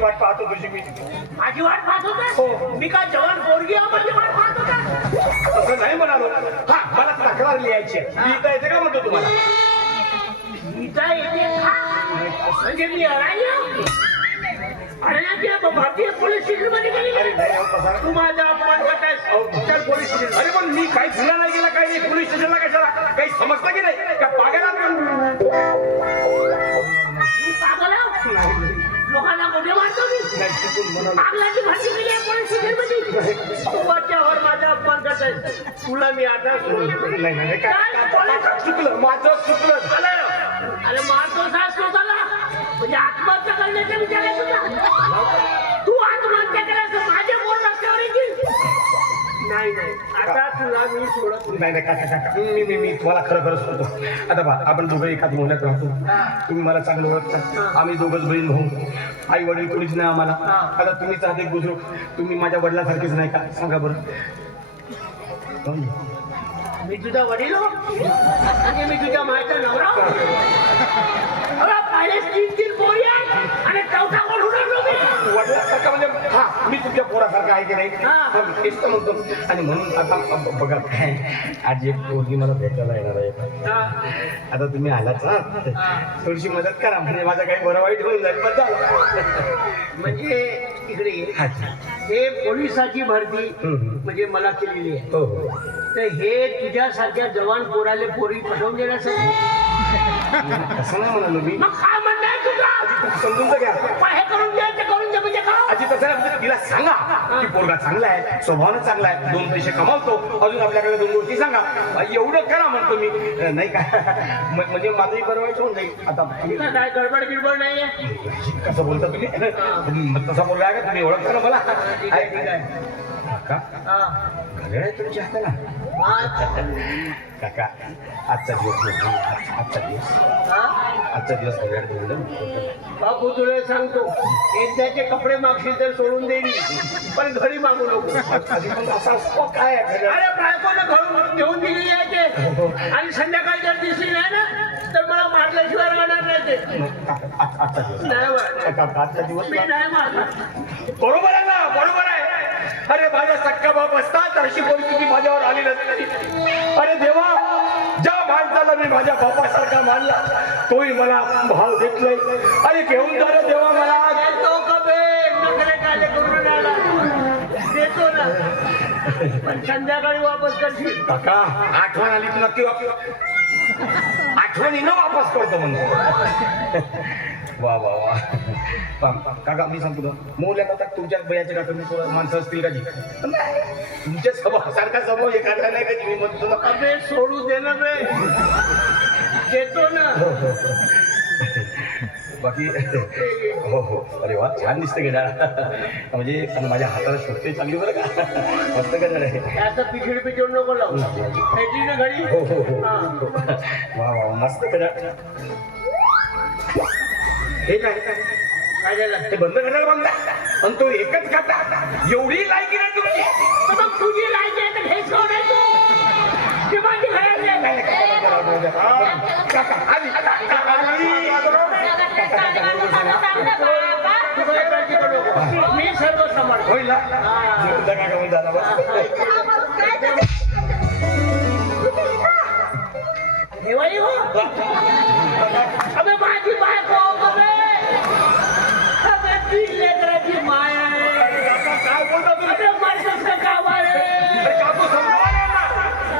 वाट पाहतो तुझी मी. माझी वाट पाहत होता? हो. मी काय जवान पोरगी आहे माझी वाट पाहत होता? तसं नाही म्हणालो. हा मला तक्रार लिहायची आहे. लिहिता येते का म्हणतो तुम्हाला? लिहिता येते का? म्हणजे मी अडाणी अडाण्याची भारतीय पोलीस स्टेशन मध्ये गेली. अरे नाही अहो, तसा तू माझा अपमान करतायस. चल पोलीस स्टेशन. अरे पण मी काही गुन्हा नाही केला, काही नाही. पोलीस स्टेशनला कशाला? काही समजतं की नाही का पागल आपण? पागल आहे? लोकांना मोठे मारतो मी. नाही चुकून म्हणालो. पागलाची भाजी केली आहे पोलीस स्टेशन मध्ये. तू वाट्यावर माझा अपमान करतायस. तुला मी आता सोडून नाही नाही काय चुकलं, माझं चुकलं. अरे मारतो सास स्वतःला म्हणजे आत्महत्या करण्याचा विचार आहे तुझा? तू आत्महत्या केल्यास माझे बोल रस्त्यावर येतील. नाही नाही आता तुला मी सोडत नाही नाही काका काका मी तुम्हाला खरं खरं सांगतो. आता बा आपण दोघं एकाच मोहल्यात राहतो. तुम्ही मला चांगलं ओळखता. आम्ही दोघंच बहीण भाऊ. आई वडील कोणीच नाही आम्हाला. आता तुम्हीच आहात एक बुजुर्ग. तुम्ही माझ्या वडिलांसारखेच नाही का? सांगा बरं. मी तुझा वडील हो म्हणजे मी तुझ्या मायचा नवरा हो? अरे पहिले 3 पोरी आहेत आणि चौथा कोण होणार तुम्ही? वडिलांसारखा म्हणजे हा मी तुमच्या पोरासारखा आहे की नाही? हा. मी तेच तर म्हणतो. आणि म्हणून आता बघा काय आज एक पोरगी मला भेटायला येणार आहे. आता तुम्ही आलाच ना, थोडीशी मदत करा म्हणजे माझं काही बरं वाईट होऊन जाईल. बस झालं. म्हणजे इकडे ये. हे पोलिसाची भरती म्हणजे मला केलेली आहे. हो तर हे तुझ्यासारख्या जवान पोराले पोरी पटवून देण्यासाठी. असं नाही म्हणालो मी. मग काय म्हणणं आहे तुझा? समजून तर घ्या. पण हे करून दे ते करून दे म्हणजे का? आजी तसं नाही म्हणजे तिला सांगा की पोरगा चांगला आहे, स्वभावानं चांगला आहे, 2 पैसे कमावतो, अजून आपल्याकडे 2 गोष्टी सांगा. एवढं करा म्हणतो मी. नाही का म्हणजे माझंही बरं वाईट होऊन जाईल. आता तुला काय गडबड गिडबड नाहीये? कसं बोलता तुम्ही? तसा पोरगा आहे का? तुम्ही ओळखता ना मला? ठीक आहे ठीक आहे. काका हा. घड्याळ आहे तुमच्या हाताला? काका आजचा दिवस आजचा दिवस घड्याळ ठेवलं. बापू तुला सांगतो एकदाचे कपडे मागशील तर सोडून देईन पण घरी मागू नको. असा असतो काय आहे घड्याळ? अरे बायकोनं घरून घेऊन दिलेली आहे ते आणि संध्याकाळी जर दिसली नाही ना तर मला मारल्याशिवाय राहणार नाही ते. आजचा दिवस नाही बरं. काका आजचा दिवस मी नाही मारणार. बरोबर आहे ना? बरोबर आहे. अरे माझा सक्का बाप असता तर अशी परिस्थिती माझ्यावर आली नसती. अरे देवा, ज्या माणसाला मी माझ्या बापासारखा मानला तोही मला भाव देत नाही. अरे घेऊन जा रे देवा मला. देतो कबे नखरे काले करून राहिला. देतो ना पण संध्याकाळी वापस करशील. काका आठवण आली तर नक्की आठवणीनं वापस करतो म्हणतो. वा वा वा. काका मी सांगतो ना, मोल्या आता तुमच्याच बयाचे काका मी माणसं असतील का जी? तुमच्या स्वभाव सारखा स्वभाव एखादा नाही का? मी म्हणतो ना अबे सोडू दे ना बे. देतो ना. बाकी हो हो. अरे वा छान दिसते गड्या. म्हणजे आणि माझ्या हाताला शोधते चांगली बरं का? मस्त गड्या आहे. असं पिछड पिछड नको लावू. भेटली ना घडी. हो हो हो. हा. वा वा मस्त गड्या. हे काय काय झालं? ते बंद करायला बंद आणि तो एकच खाता. एवढी लायकी नाही तुमची. तर मग तुझी लायकी आहे तर हेच कोण आहे तू? ती माझी घरातली आहे. काका आली तू काय काळजी करू नको. मी सर्व सांभाळतो. होईल ना? काका म्हणजे झाला बस. हेवाई हो अबे माझी बायको अबे अबे ती लेकराची माय आहे. काका काय बोलता तुम्ही? अबे माणसाचं काम आहे. अरे काकू समजावा ना.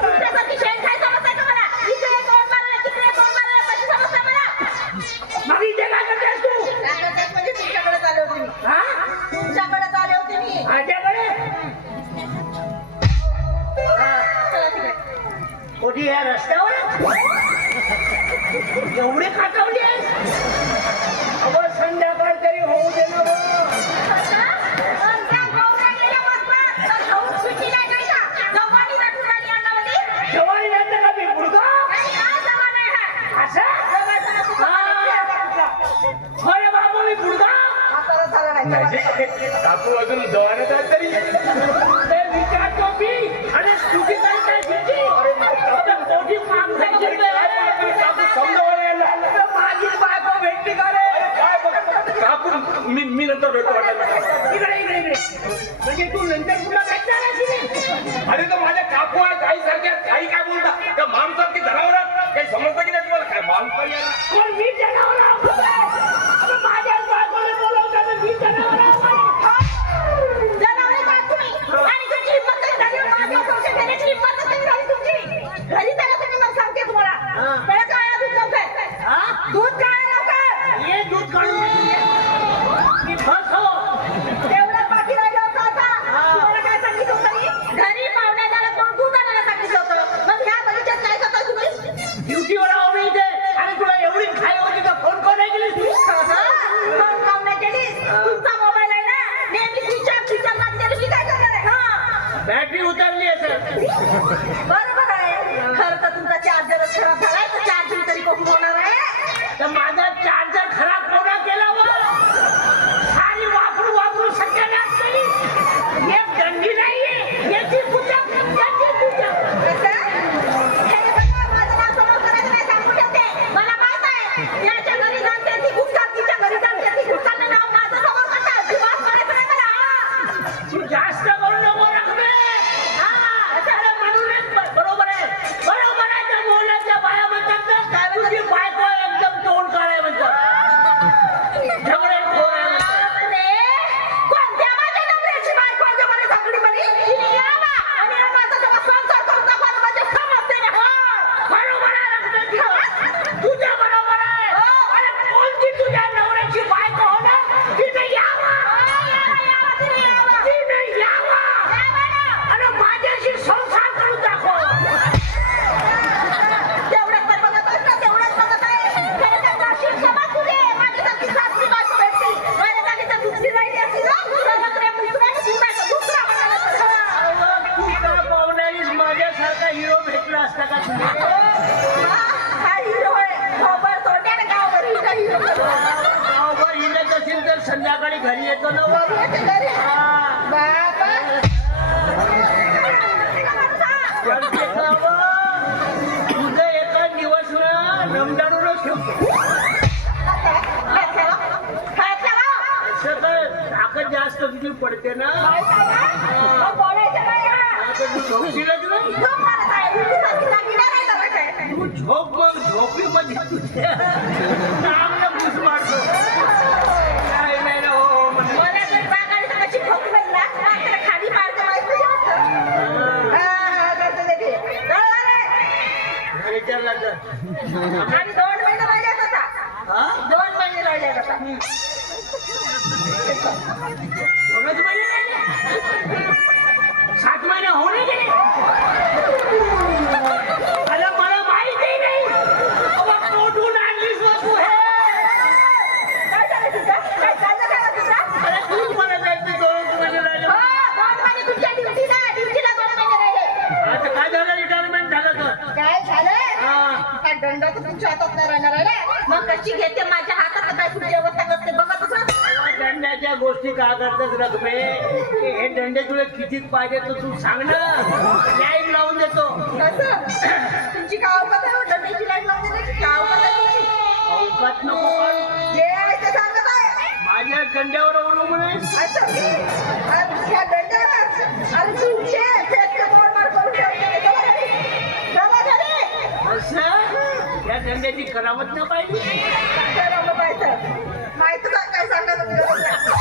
तुमच्यासाठी शेण काय समजतंय का मला? इकडे कोण मारलं, तिकडे कोण मारलं, कशी समजतं मला? मग इथे काय करतेस तू? काय करतेस म्हणजे तुमच्याकडेच आले होते मी. हा? तुमच्याकडेच आले होते मी. माझ्याकडे चला तिकडे. कोठी या रस्त्यावर एवढी खाटवली आहेस? अगं संध्याकाळ तरी होऊ दे ना गं. आता? त्या गौऱ्या गेल्या बसणार. तर खाऊन सुट्टी नाही काय का? जवानी दाटून राहिली अंगामध्ये. जवानी नाही का मी मुलगा? नाही, हा जवान आहे हा. असं? जवाचा तुझा होय बाबा मी मुलगा? हाताला झाला नाही. नाही, काकू अजून जवानच आहेत तरी. ते विचारतो मी आणि स्तुती करताय तिची. अबे मोठी माणसं घेतली आहे. काकू समजावा यायला. माझी बायको भेटली का रे? काय बघ काकू मी मी नंतर भेटतो वाटेल. इकडे इकडे इकडे म्हणजे तू नंतर पुन्हा भेटणार आहेस की नाही? अरे तो माझ्या काकू आहे काही सारख्या काही काय बोलता त्या माणसात की जनावर काही समजतं की नाही तुम्हाला काय माणसं येणार. कोण मी जनावर आहो का? आता माझ्या बायकोला बोलवता तर मी जनावर आहो का? जनावरे काय तुम्ही? आणि तुमची हिंमत नाही झाली, माझ्या तुमच्या घराची हिंमत नाही झाली तुमची. घरी चला तुम्ही, मग सांगते तुम्हाला. पहिलं काढा दूध लवकर. हा? दूध काढा लवकर. ये दूध काढून मी बस हो. तेवढं बाकी राहिलं होतं आता. तुम्हाला काय सांगितलं होतं मी? घरी पाहुण्या झाला म्हणून दूध आणायला सांगितलं होतं. मग ह्या बगीच्यात काय करताय तुम्ही? ड्युटीवर आहो मी इथे आणि तुला एवढी घाई होती का फोन करून नाही गेलीस तू? मग काम नाही केलीस? तुमचा मोबाईल आहे ना, नेहमी स्विच ऑफ लागते, मी काय करणार आहे? हा. बॅटरी उतरली असेल. बरोबर आहे. खरं तर तुमचा चार्जरच खराब झालाय, तर चार्जिंग तरी कोण होणार आहे? तर माझा चार्जर खराब कोणा केला व सारी वापरू वापरू सत्यानाश केली. एक दंडी नाहीये याची पूजा याची पूजा. कसं? हे बघा, माझं नाव समोर करायचं नाही, सांगून ठेवते. मला माहित आहे, याच्या घरी जाते ती घुसतात, तिच्या घरी जाते ती घुसतात, नाव माझं समोर करतात. अजिबात करायचं नाही मला. हा. तू जास्त करू नको रखमे. अरे म्हणूनच बरोबर आहे बरोबर आहे. त्या बोलण्याच्या बाया म्हणतात ना तुझी बायको एकदम तोंड काढाय म्हणतात. झगडे खोर आहे म्हणतात. बापरे! कोणत्या माझ्या नवऱ्याची बायको आहे जरा झाकडी म्हणे? तिने यावं आणि या माझा जेव्हा संसार करून दाखवायला म्हणजे समजते ना. हो. बरोबर आहे रखमे तुझं. तुझं बरोबर आहे. अरे कोणती तुझ्या नवऱ्याची बायको हो ना तिने यावं. तिने यावं आणि माझ्याशी संसार करून दाखव. तेवढंच तर बघत आहेस ना, तेवढंच बघत आहे. खरं तर नशीब क्षमा तुझे. माझ्यासारखी सासरी बायको भेटली. माझ्या जागी तर दुसरी राहिली असती ना. सर्वत्र दुसऱ्याने ती बायको दुसरा म्हणाला असता. अहो, तू का पाहुण्यानीच माझ्यासारखा हिरो भेटला असता का तुला? हा हिरो आहे. खबर तोंड्याने गावभर हिरो हिरो करतो. गावभर हिंडत असेल तर संध्याकाळी घरी येतो ना वर. येते घरी. बाबा. करते का व? तुझं एका दिवस ना नमदारूनच ठेवतो. हात ठेवा. हात ठेवा. असं काय ताकद जास्त तुझी पडते ना माहित आहे ना? मग बोलायचं नाही हा. आता तू झोपशीलच नाही. झोप मारत आहे. उठीसारखी जागी नाही राहिलं बरं काय. तू झोप मग झोपीमध्ये तुझे चांगलं घुस मारतो. नाही नाही ना हो म्हणजे. मला जर राग आली तर कशी ठोक मारली ना, तर खाली मारते माहित नाही होतं. हा, करते ते. विचारला तर आणि 2 महिने राहिलेत आता. हा 2 महिने राहिलेत आता. दोनच महिने राहिले. 7 महिने होणे गेले. अरे मला माहिती नाही. अबा, कुठून आणलीस व तू हे? काय झालं तुझं? काय चाललं काय बा तुझं? अरे तूच मला जायचं 2 महिने राहिले. हो, 2 महिने तुमच्या ड्युटीला 2 महिने राहिले. आता काय झालं रिटायरमेंट झालं तर? काय झालं? हा. काय दंड तर तुमच्या हातात नाही राहणार आहे ना. मग कशी घेते माझ्या हातात, काय तुमची अवस्था करते बघत असं. दंड्याच्या गोष्टी का करतात रकमे? हे दंडे तुला कितीत पाहिजे तर तू सांग ना. लाईन लावून देतो. कसं? तुमची काय अवकात आहे हो? दंडाची लाईन लावून देण्याची काय अवकात आहे तुमची? अवकात नको काढू. जे आहे ते सांगत आहे. माझ्या दंड्यावर अवलंबून आहे. असं? आणि ह्या दंडाला आणि तुमचे फेटके मोडमाड करून ठेवते. चला घरी. चला घरी. असं या दंड्याची करावत न पाहिजे. काय करावं माहित आहे? माहितच आहे काय सांगायचं तुला.